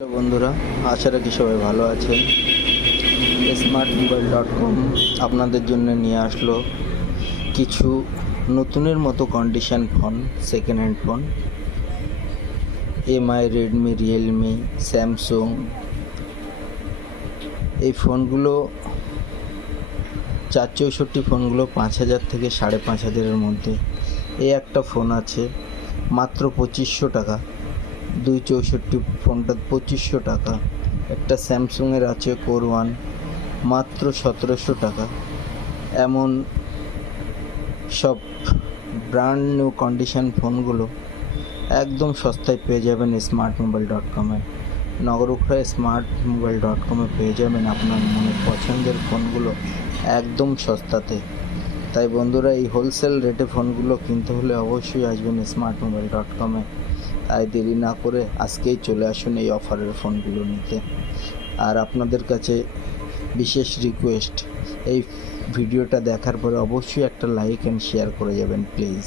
Hello বন্ধুরা, আশা রাখি সবাই ভালো আছেন। smartmobile.com আপনাদের জন্য নিয়ে আসলো কিছু নতুনের মতো condition phone, second hand phone. MI, Redmi, Realme, Samsung, এই ফোনগুলো 464 ফোনগুলো 5,000 থেকে 5,500-এর মধ্যে। এই একটা ফোন আছে মাত্র 2500 টাকা, 264 ফোনটা 2500 টাকা। একটা স্যামসুংয়ের আছে কোর ওয়ান, মাত্র 1700 টাকা। এমন সব ব্র্যান্ড নিউ কন্ডিশন ফোনগুলো একদম সস্তায় পেয়ে যাবেন smartmobile.com-এ। নগরুখরা smartmobile.com-এ পেয়ে যাবেন আপনার মনের পছন্দের ফোনগুলো একদম সস্তাতে। তাই বন্ধুরা, এই হোলসেল রেটে ফোনগুলো কিনতে হলে অবশ্যই আসবেন smartmobile.com-এ। তাই দেরি না করে আজকেই চলে আসুন এই অফারের ফোনগুলো নিতে। আর আপনাদের কাছে বিশেষ রিকোয়েস্ট, এই ভিডিওটা দেখার পরে অবশ্যই একটা লাইক অ্যান্ড শেয়ার করে যাবেন প্লিজ।